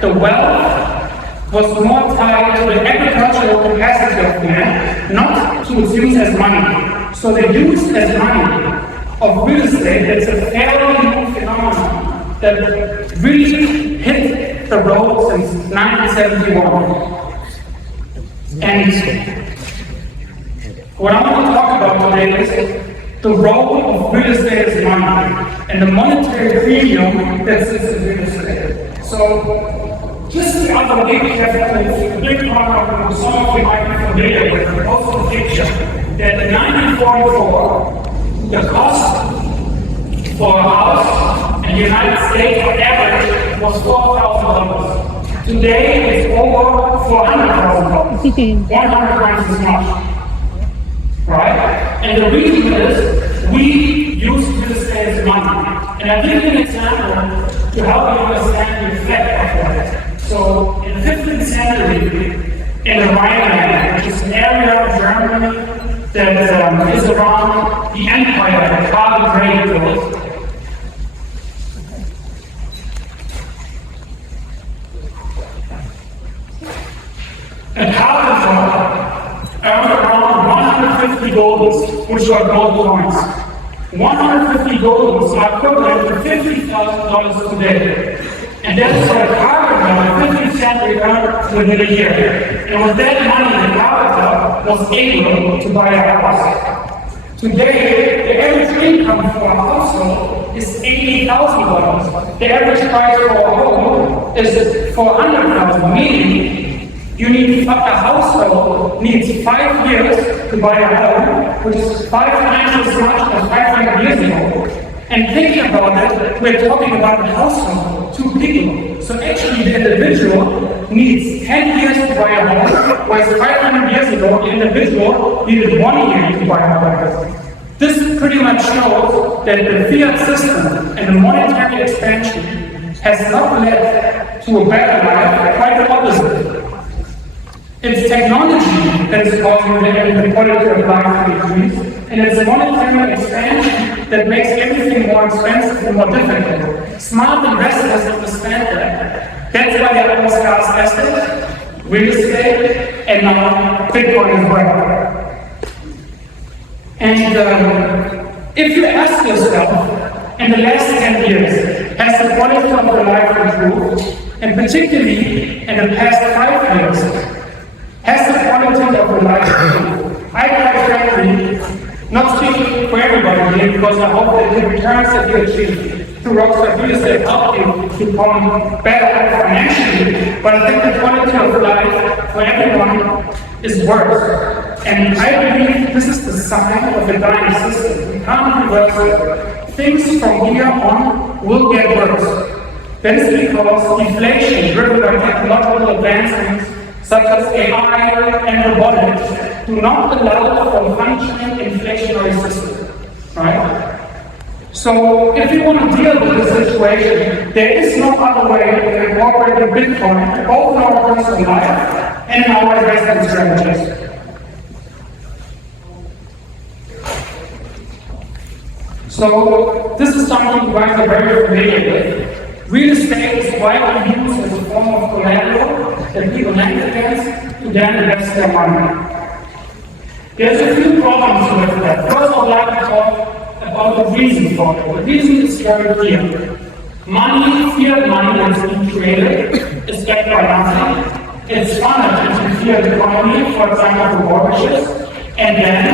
the wealth was more tied to the agricultural capacity of man, not to its use as money. So the use as money of real estate is a fairly new phenomenon that really hit the road since 1971. And what I want to talk about today is the role of real estate as money and the monetary premium that sits in real estate. So, just the other week, we have a big part of some of you might be familiar with the postal picture that in 1944, the cost for a house in the United States on average was $4,000. Today it's over $400,000. 100 times as much. Right? And the reason is we use real estate as money. And I'll give you an example to help you understand the effect of that. So, in the 15th century, in the Rhineland, which is an area of Germany that is around the empire, the Karl the Great built. And Karl earned around 150 guldens, which are gold coins. 150 guldens are equivalent to $50,000 today. And that's what a carpenter in the 15th century earned within a year. And with that money, the carpenter was able to buy a house. Today, the average income for a household is $80,000. The average price for a home is $400,000, meaning a household needs 5 years to buy a home, which is 5 times as much as 500 years ago. And thinking about it, we're talking about a household, 2 people. So actually the individual needs 10 years to buy a home, whereas 500 years ago the individual needed 1 year to buy a home. This pretty much shows that the fiat system and the monetary expansion has not led to a better life, quite the opposite. It's technology that is causing the quality of life to decrease, and it's monetary expansion that makes everything more expensive and more difficult. Smart investors understand that. That's why they have more scarce assets, real estate, and now Bitcoin as well. And if you ask yourself, in the last 10 years, has the quality of your life improved? And particularly in the past 5 years, has the quality of your life improved? I quite frankly, not speaking for everybody here, because I hope that the returns that you achieve through Rockstar Real Estate help you become better financially, but I think the quality of life for everyone is worse. And I believe this is the sign of a dying system. We can't reverse it. Things from here on will get worse. That is because inflation driven by technological advancements such as AI and robotics do not allow for a functioning inflationary system, right? So if you want to deal with this situation, there is no other way than incorporating Bitcoin both in our personal life and in our investment strategies. So this is something you guys are very familiar with. Real estate is widely used as a form of collateral that people lend against to then invest their money. There's a few problems with that. First, I'd like to talk about the reason for it. The reason is very clear. Money, fiat money that is being created is backed by nothing. It's funded into fiat economy, for example, for mortgages, and then,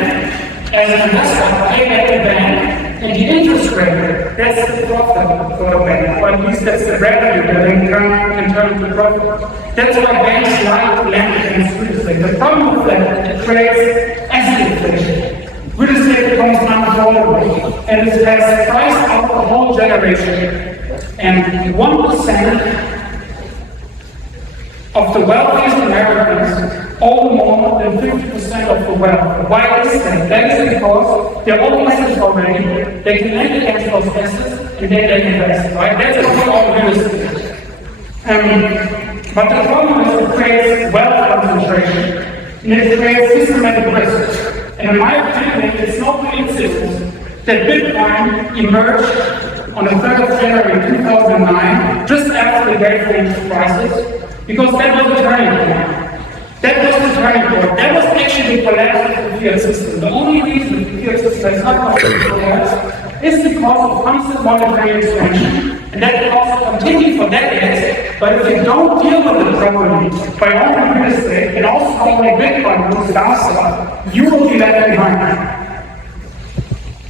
as an investor, pay back the bank. And the interest rate, that's the profit for the bank, or at least that's the revenue that they can turn into profit. That's why banks like to lend against real estate. The problem with that, it creates asset inflation. Real estate becomes unaffordable, and it has priced out the whole generation. And 1% of the wealthiest Americans own more than 50% of the wealth. Why is that? That is because they're all assets already, they can lend against those assets, and then they invest, right? That's what we all real estate. But the problem is it creates wealth concentration, and it creates systematic risk. And in my opinion, it's no coincidence that Bitcoin emerged on the 3rd of January 2009, just after the great financial crisis, because that was the turning point. That was the turning point. That was actually the collapse of the fiat system. The only reason the fiat system has not collapsed is because of constant monetary expansion, and that will also continue for decades. But if you don't deal with it properly, by owning real estate and also owning Bitcoin, which is awesome, you will be left behind.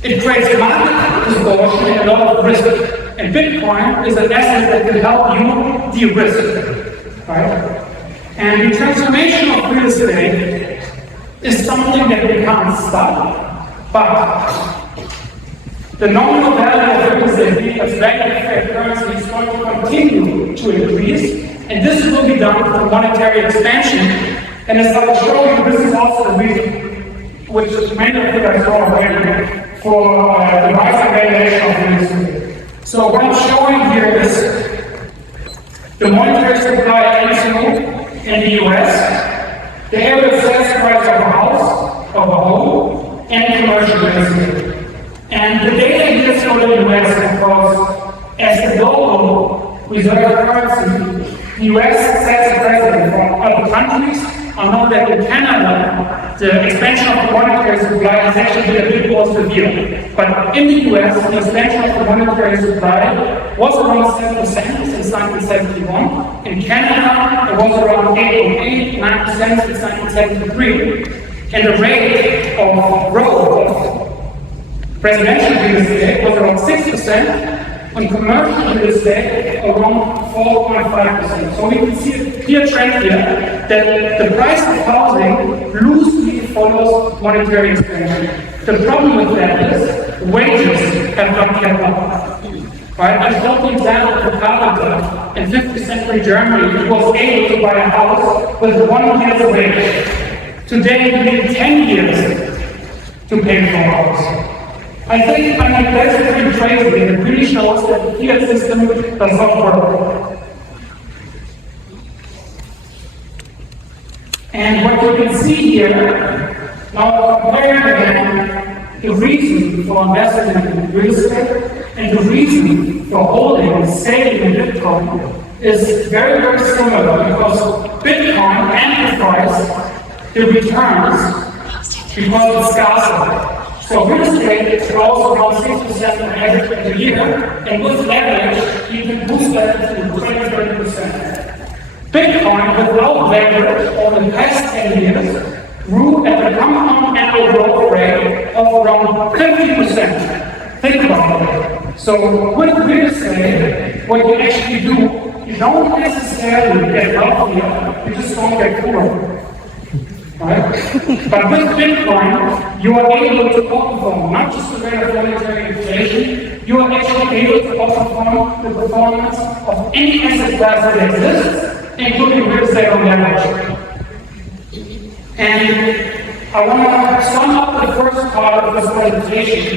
It creates market distortion and a lot of risk. And Bitcoin is an asset that can help you de-risk, right? And the transformation of real estate is something that we can't stop, but the nominal value of real estate as bank currency is going to continue to increase, and this will be done through monetary expansion. And as I will show you, this is also the reason which many of you guys know already for the rising valuation of real estate. So what I'm showing here is the monetary supply MCO in the US, the average sales price of a house, of a home, and commercial real estate. And the data here is for the US because as the global reserve currency, the US sets a precedent from other countries. I know that in Canada, the expansion of the monetary supply has actually been a bit more severe. But in the US, the expansion of the monetary supply was around 7% since 1971. In Canada, it was around 8.8, 9% since 1973. And the rate of growth of residential real estate was around 6%. On commercial real estate, around 4.5%. So we can see a clear trend here that the price of housing loosely follows monetary expansion. The problem with that is wages have not kept up. Right? I showed the example of carpenter in 50th century Germany who was able to buy a house with 1 year's wage. Today, we need 10 years to pay for a house. I think that's pretty crazy, and it really shows that the fiat system does not work. And what you can see here, now comparing again the reason for investing in real estate and the reason for holding and saving in Bitcoin is very, very similar because Bitcoin amplifies the returns because of scarcity. So real estate grows around 6% on average every year, and with leverage, you can boost that to 20-30%. Bitcoin, without leverage, over the past 10 years, grew at a compound annual growth rate of around 50%. Think about that. So with real estate, what you actually do, you don't necessarily get healthier, you just don't get poorer. Right? But with Bitcoin, you are able to outperform not just the rate of monetary inflation, you are actually able to outperform the performance of any asset class that exists, including real estate on average. And I want to sum up the first part of this presentation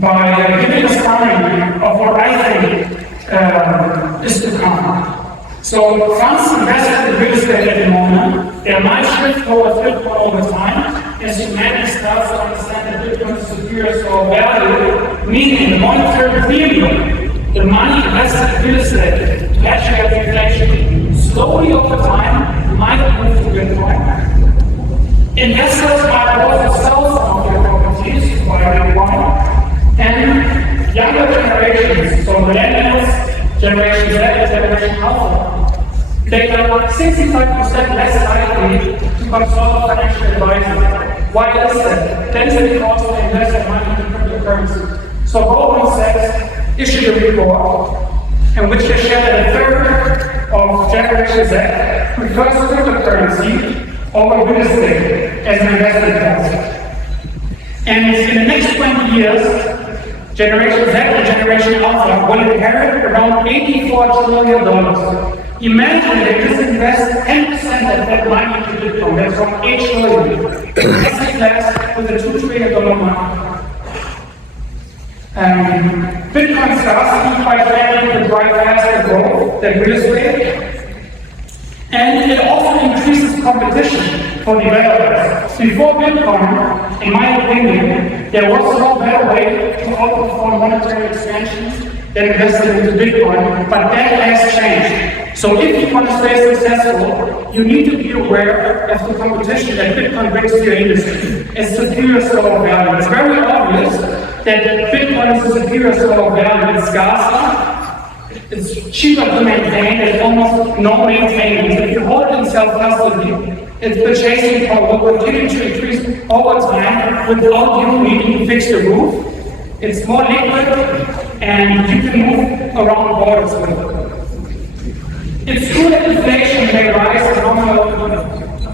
by giving a summary of what I think is to come. So funds invested in real estate at the moment, there might shift towards Bitcoin over time as humanity starts to understand that Bitcoin is superior to our value, meaning the monetary premium, the money invested in real estate to actually have inflation slowly over time might move to Bitcoin. Investors might also sell some of their properties to buy Bitcoin, and younger generations, so millennials, Generation Z and Generation Alpha, they are 65% less likely to consult a financial advisor. Why is that? That is because they invest their money in cryptocurrency. So Goldman Sachs issued a report in which they shared that a third of Generation Z prefers cryptocurrency over real estate as an investment class. And in the next 20 years, Generation Z and Generation Alpha will inherit around $84 trillion. Imagine they just invest 10% of that money into Bitcoin. That's from $8 trillion. Asset class with a $2 trillion market. Bitcoin scarcity quite likely to drive faster growth than real estate. And it also increases competition for developers. Before Bitcoin, in my opinion, there was no better way to outperform monetary expansion that invested into Bitcoin, but that has changed. So if you want to stay successful, you need to be aware of the competition that Bitcoin brings to your industry. It's superior store of value. It's very obvious that Bitcoin is a superior store of value. It's scarcer. It's cheaper to maintain, there's almost no maintenance. If you hold it in self-custody, its purchasing power will continue to increase over time without you needing to fix the roof. It's more liquid and you can move around borders with it. It's true that inflation may rise the nominal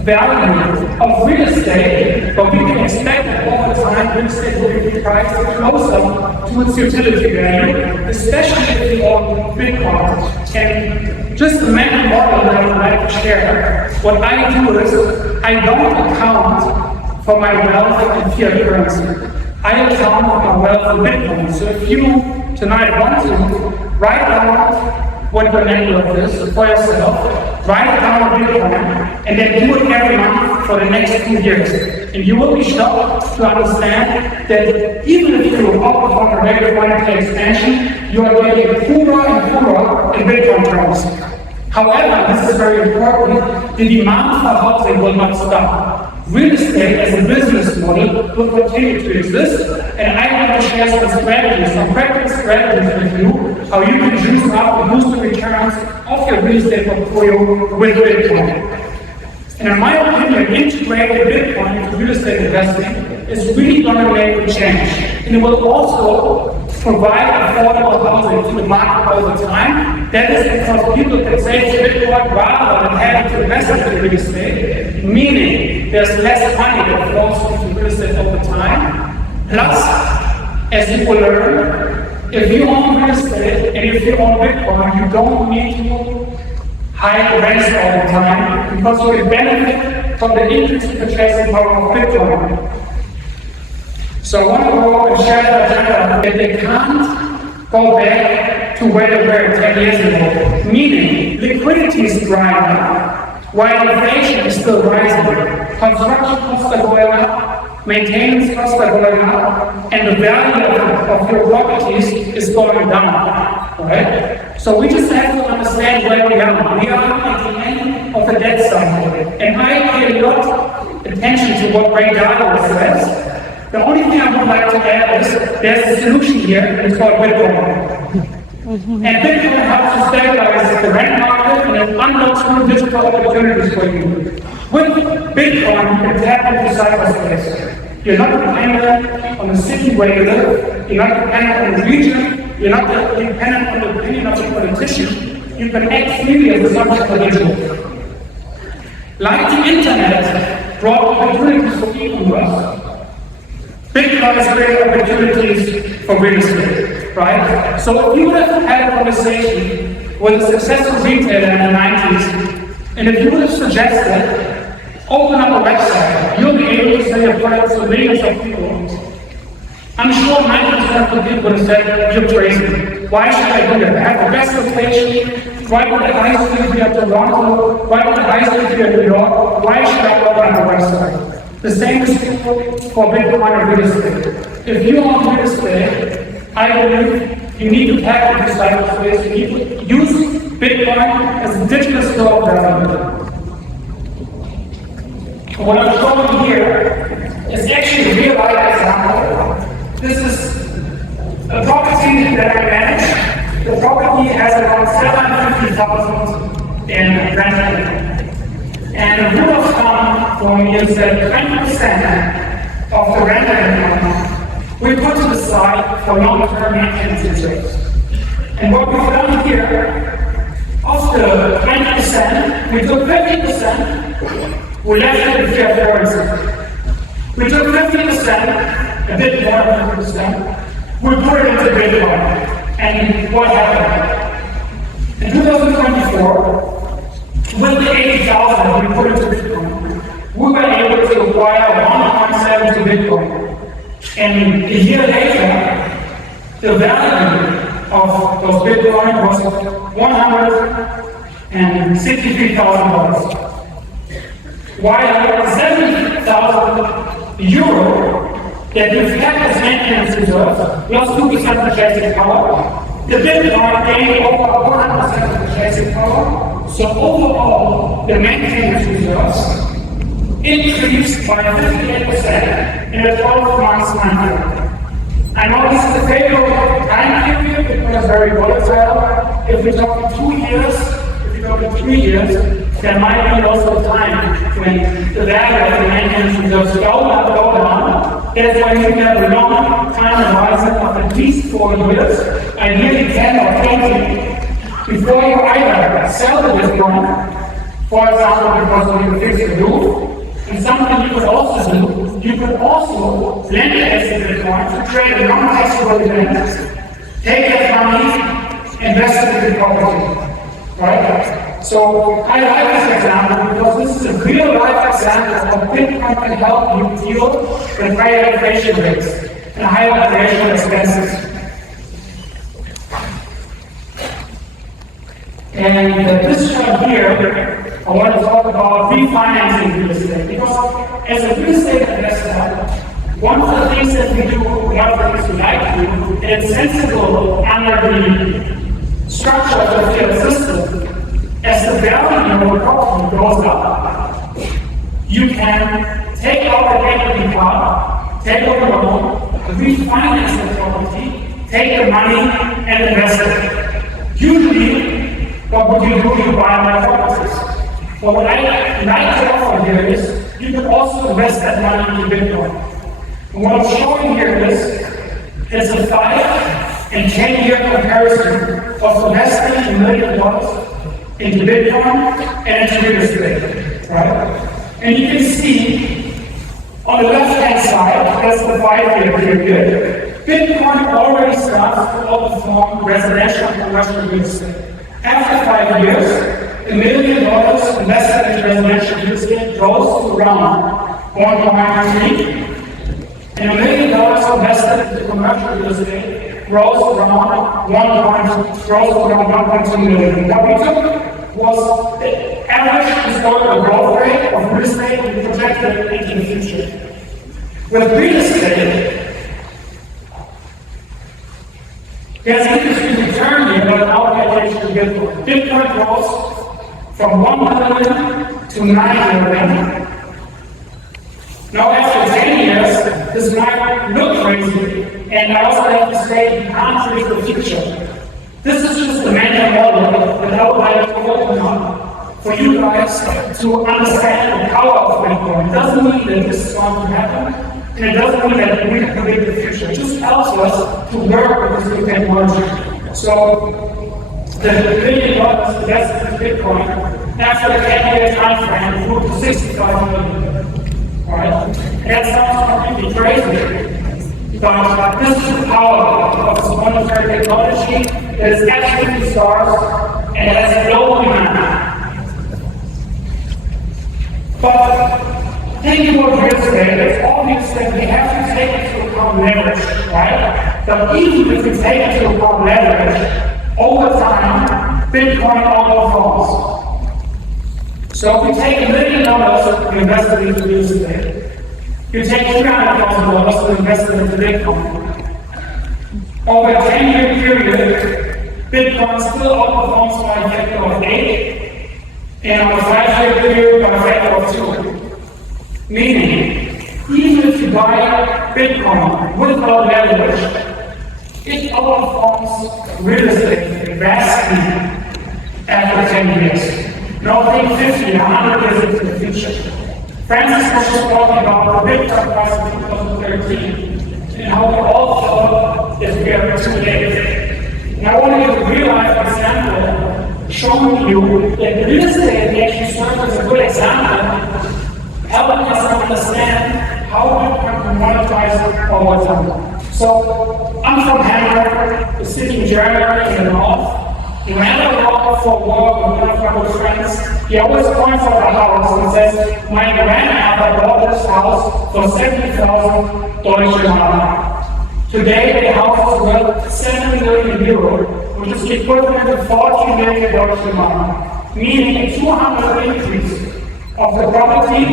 value of real estate, but we can expect that over time real estate will be priced closer to its utility value, especially if you own Bitcoin. And just the mental model that I would like to share, what I do is I don't account for my wealth in fiat currency. I account for my wealth in Bitcoin. So if you tonight want to, write down what the net worth is for yourself, write it down on Bitcoin, and then do it every month for the next 2 years. And you will be shocked to understand that even if you opt for the rate of monetary expansion, you are getting poorer and poorer in Bitcoin terms. However, this is very important, the demand for housing will not stop. Real estate as a business model will continue to exist, and I want to share some strategies, some practical strategies with you, how you can use the returns of your real estate portfolio with Bitcoin. And in my opinion, integrating Bitcoin into real estate investing is really going to make a change. And it will also provide affordable housing to the market all the time. That is because people can save Bitcoin rather than having to invest in real estate, meaning there's less money that flows into real estate over time. Plus, as you will learn, if you own real estate and if you own Bitcoin, you don't need to high rents all the time because you can benefit from the increase in purchasing power of Bitcoin. So I want to go and share the agenda that they can't go back to where they were 10 years ago. Meaning, liquidity is drying up, while inflation is still rising. Construction costs are going up, maintenance costs are going up, and the value of your properties is going down. Right? So we just have to understand where we are. We are at the end of the debt cycle. And I pay a lot of attention to what Ray Dalio says. The only thing I would like to add is there's a solution here, and it's called Bitcoin. And Bitcoin helps to stabilize the rent market and it unlocks new digital opportunities for you. With Bitcoin, you can tap into cyberspace. You're not dependent on the city where you live, you're not dependent on the region, you're not dependent on the opinion of a politician. You can act freely as a subject individual. Like the internet brought opportunities for e-commerce, Bitcoin has created opportunities for real estate, right? So if you would have had a conversation with a successful retailer in the 90s, and if you would have suggested, open up a website, you'll be able to sell your products to millions of people. I'm sure 90% of the people would have said, you're crazy. Why should I do that? I have the best location, right on the high street here in Toronto, right on the high street here in New York. Why should I open up a website? The same is true for Bitcoin and real estate. If you own real estate, I believe you need to tap into cyberspace. You need to use Bitcoin as a digital store of value. What I'm showing here is actually a real life example. This is a property that I manage. The property has around 750,000 in rental income. And the rule of thumb for me is that 20% of the rental income we put to the side for long-term maintenance reserves. And what we've done here, of the 20%, we took 50%, we left it in fiat currency. We took 50%, a bit more than 50%, we put it into Bitcoin. And what happened? In 2024, with the 80,000 we put into Bitcoin, we were able to acquire 1.7 Bitcoin. And a year later, the value of those Bitcoin was $163,000. While 70,000 euro that we've kept as maintenance reserves, plus 2% purchasing power, The Bitcoin gained over 100% of purchasing power, so overall, the maintenance reserves increased by 58% in a 12 months time period. I know this is a favorable time period because it's very volatile. If we talk 2 years, if we talk 3 years, there might be also time when the value of the maintenance reserves go down. That's why we have a long time horizon of at least 4 years, ideally 10 or 20, before you either sell the Bitcoin, for example, because you fix the roof. And something you could also do, you could also lend against the Bitcoin to trade a non-taxable event, take that money, invest it in property. Right? So I like this example because this is a real life example of Bitcoin can help you deal with higher inflation rates and higher operational expenses. And this chart here, I want to talk about refinancing real estate because as a real estate investor, one of the things that we do, one of the things we like to do, and it's sensible under the structure of the fiat system, as the value of the property goes up, you can take out the equity part, take out the loan, refinance the property, take the money and invest it. Usually, what would you do? You buy my properties. But what I like to offer here is you can also invest that money into Bitcoin. And what I'm showing here is a 5 and 10 year comparison of investing $1 million into Bitcoin and into real estate. Right? And you can see on the left hand side, that's the 5 year period. Bitcoin already starts to outperform residential and commercial real estate. After 5 years, $1 million invested in residential real estate grows to around 1.3, and $1 million invested in commercial real estate grows to around 1.2 million. What we took was the average historical growth rate of real estate and projected into the future. With real estate, there's interesting return here, but now we attention to Bitcoin. Bitcoin grows from 1 million to 9 million. Now after 10 years, this might look crazy, and I also have to say you can't predict the future. This is just the mental model that I would like to open up for you guys to understand the power of Bitcoin. It doesn't mean that this is going to happen, and it doesn't mean that we can predict the future. It just helps us to work with this new technology. So the $1 billion invested in Bitcoin after the 10-year time frame grew to 65 million. Alright? That sounds completely crazy. But this is the power of this monetary technology that is absolutely scarce and has no demand. But thinking about real estate, it's obvious that we have to take into account leverage, right? But even if we take into account leverage, over time, Bitcoin outperforms. So if you take $1 million and invest it into real estate, you take $300,000 and invest it into Bitcoin. Over a 10-year period, Bitcoin still outperforms by a factor of 8, and on a 5-year period by a factor of 2. Meaning, even if you buy Bitcoin without leverage, it outperforms real estate vastly after 10 years. Now think 50, 100 years into the future. Francis was just talking about the Bitcoin price in 2013 and how we all thought if we are too late. And I want to give a real life example showing you that real estate actually serves as a good example, helping us understand how Bitcoin can monetize over time. So I'm from Hamburg, a city in Germany in the north. When I walk for work with one of my good friends, he always points out the house and says, my grandmother bought this house for 70,000 Deutsche Mark. Today the house is worth 7 million euro, which is equivalent to 40 million Deutsche Mark, meaning a 200 increase of the property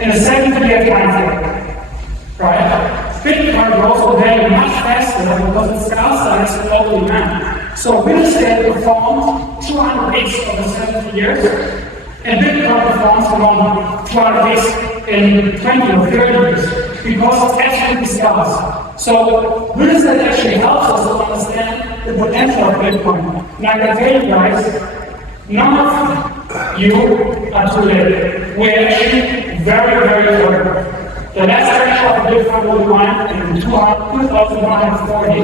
in a 7-year time frame. Right? Bitcoin grows will value much faster because it's scarcer and it's local demand. So real estate performed 200x over 70 years, and Bitcoin performs around 200x in 20 or 30 years, because it's absolutely scarce. So real estate actually helps us to understand the potential of Bitcoin. And I can tell you guys, none of you are too late. We're actually very, very early. The last version of Bitcoin was mined in 2140.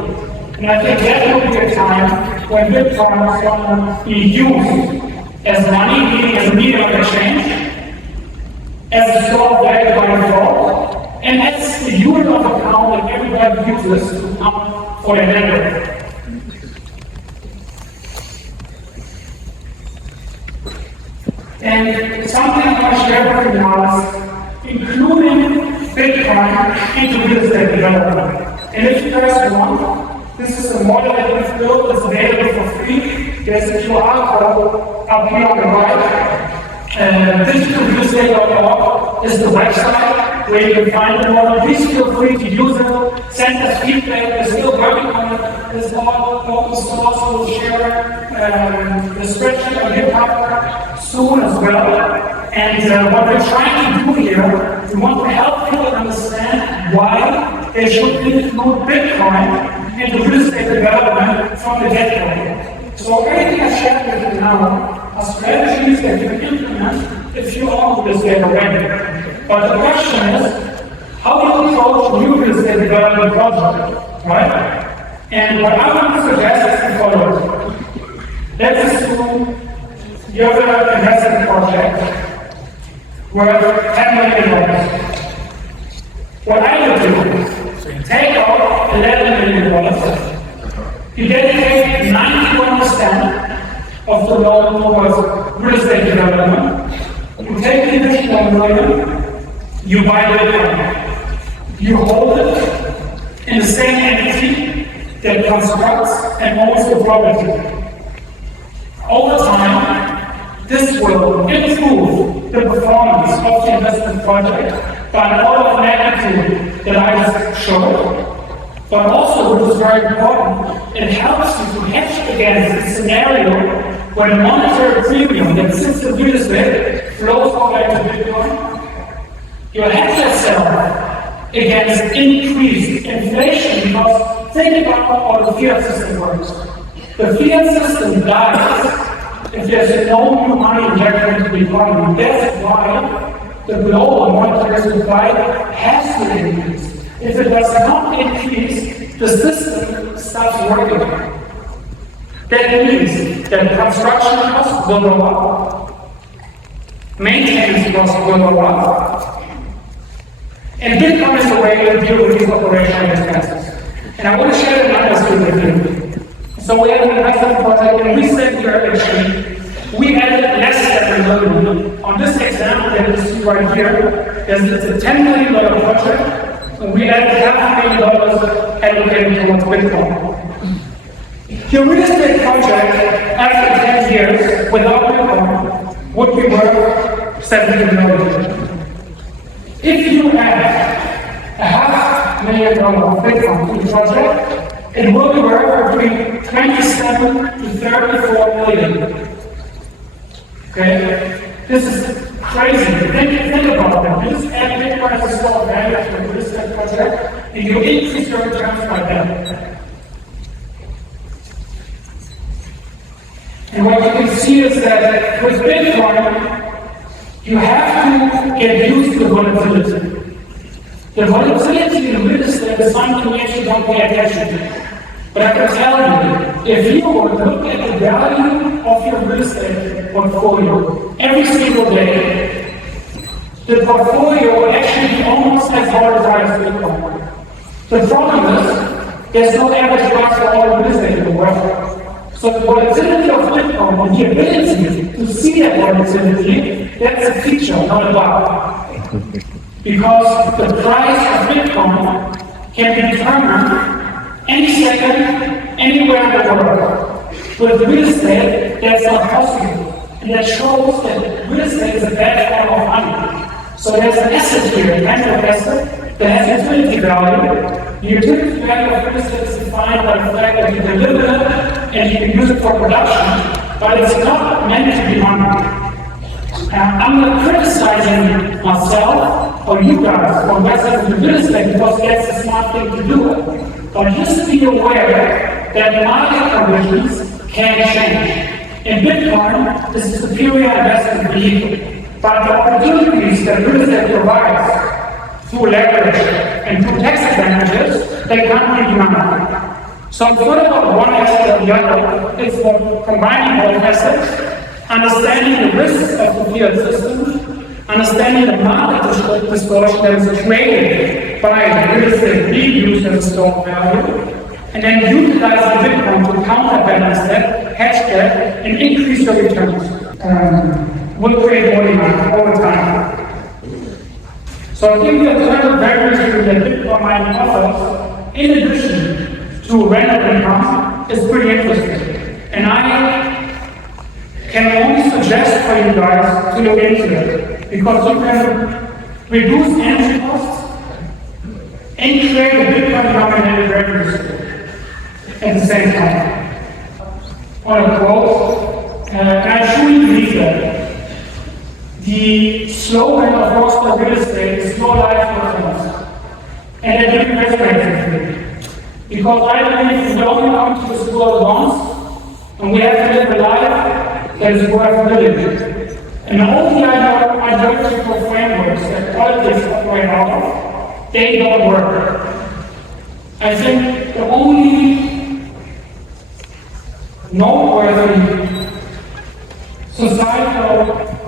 And I think that will be a time when Bitcoin is going to be used as money, meaning as a medium of exchange, as a store of value by default, and as the unit of account that everybody uses to account for their network. And something I want to share with you now is including Bitcoin into real estate development. And if you guys want, this is a model that we've built that's available for free. There's a QR code up here on the right. Digitalrealestate.org is the website where you can find the model. Please feel free to use it. Send us feedback. We're still working on it. It's all open source. We'll share the spreadsheet on GitHub soon as well. And what we're trying to do here, we want to help people understand why they should include Bitcoin into real estate development from the get-go. So everything I shared with you now are strategies that you can implement if you own real estate already. But the question is, how do you approach new real estate development project, right? And what I want to suggest is the following. Let's assume you have an investment project worth $10 million. What I would do is take out $11 million, you dedicate 91% of the loan towards real estate development, you take the additional $1 million, you buy Bitcoin, you hold it in the same entity that constructs and owns the property. Over time, this will improve the performance of the investment project by an order of magnitude that I just showed. But also, which is very important, it helps you to hedge against the scenario where the monetary premium that sits in real estate flows over to Bitcoin. You hedge yourself against increased inflation because think about how the fiat system works. The fiat system dies if there's no new money injected into the economy. That's why the global monetary supply has to increase. If it does not increase, the system stops working. That means that construction costs will go up, maintenance costs will go up, and Bitcoin is the way to deal with these operational expenses. And I want to share the numbers with you. So we have an investment project, and we said here actually, we added less than $1 million. On this example that you see right here, it's a $10 million project. We added $500,000 allocated towards Bitcoin. Your real estate project, after 10 years, without Bitcoin, would be worth $70 million. If you add $500,000 of Bitcoin to the project, it will be worth between 27 to 34 million. Okay? This is crazy. Think about that. You just add Bitcoin as a store of value to a real estate project, and you increase your returns by that. And what you can see is that with Bitcoin, you have to get used to the volatility. The volatility in real estate is something you actually don't pay attention to. But I can tell you, if you were to look at the value of your real estate portfolio every single day, the portfolio will actually be almost as volatile as Bitcoin. The problem is, there's no average price for all real estate in the world. So the volatility of Bitcoin and the ability to see that volatility, that's a feature, not a bug. Because the price of Bitcoin can be determined any second, anywhere in the world. With real estate, that's not possible. And that shows that real estate is a bad form of money. So there's an asset here, a tangible asset, that has utility value, The utility value of real estate is defined by the fact that you can live in it and you can use it for production, but it's not meant to be money. I'm not criticizing myself or you guys for investing in real estate because that's a smart thing to do. But just be aware that market conditions can change. In Bitcoin, this is a superior investment vehicle. But the opportunities that real estate provides through leverage and through tax advantages, they can't be denied. So it's not about one asset or the other, it's about combining both assets, understanding the risks of the fiat system, understanding the market distortion that is created by real estate being used as a store of value, and then utilize the Bitcoin to counterbalance that, hedge that, and increase your returns. Will create more demand over time. So I think the alternative revenue that Bitcoin mining offers, in addition to rental income, is pretty interesting. And I can only suggest for you guys to look into it, because you can reduce energy costs and create a Bitcoin-denominated revenue stream at the same time. On a quote, and I truly believe that the slogan of Rockstar Real Estate is "Slow Life for Friends," and it really resonates with me, because I believe we only come to this world once, and we have to live a life that is worth living. And the only ideological frameworks that politics operate out of, they don't work. I think the only noteworthy societal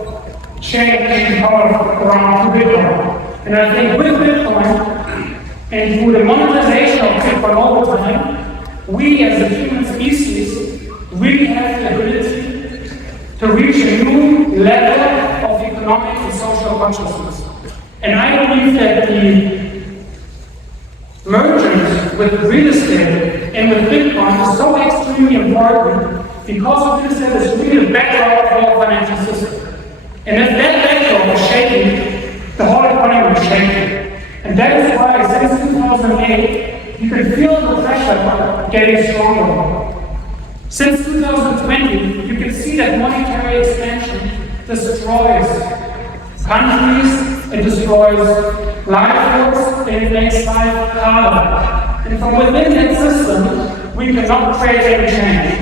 change around Bitcoin. And I think with Bitcoin, and through the monetization of Bitcoin over time, we as a human species really have the ability to reach a new level of economic and social consciousness. And I believe that the mergers with real estate and with Bitcoin is so extremely important because real estate is really the bedrock of our financial system. And if that bedrock is shaking, the whole economy is shaking. And that is why since 2008, you can feel the pressure getting stronger. Since 2020, you can see that monetary expansion destroys countries, it destroys livelihoods, and it makes life harder. And from within that system, we cannot create any change.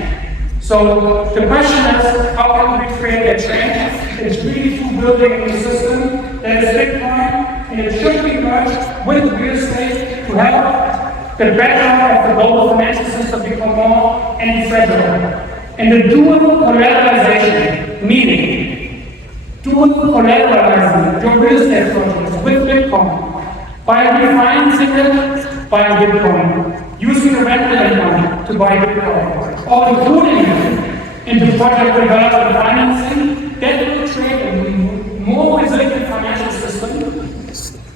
So the question is, how can we create that change? It's really through building a system that is Bitcoin, and it should be merged with real estate to help the bedrock of the global financial system become more anti-fragile. And the dual collateralization, meaning dual collateralizing your real estate projects with Bitcoin by refinancing it by Bitcoin, using the rental income to buy Bitcoin, or including it into project development financing, that will create a more resilient financial system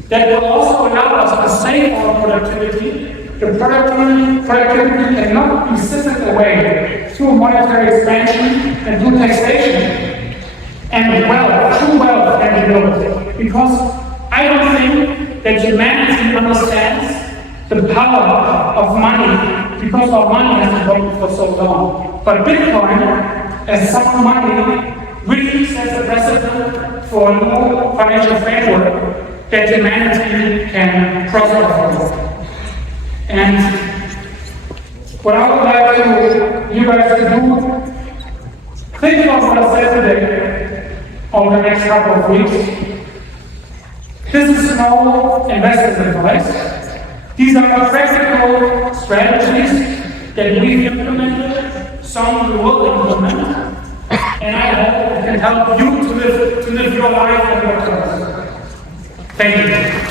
that will also allow us to save our productivity. The productivity cannot be sifted away through monetary expansion and through taxation. And wealth, true wealth can be built. Because I don't think that humanity understands the power of money, because our money has been broken for so long. But Bitcoin, as sound money, really sets a precedent for a new financial framework that humanity can prosper from. And what I would like you guys to do, think about what I said today over the next couple of weeks. This is no investment advice. These are practical strategies that we've implemented, some we will implement, and I hope it can help you to live your life and your purpose. Thank you.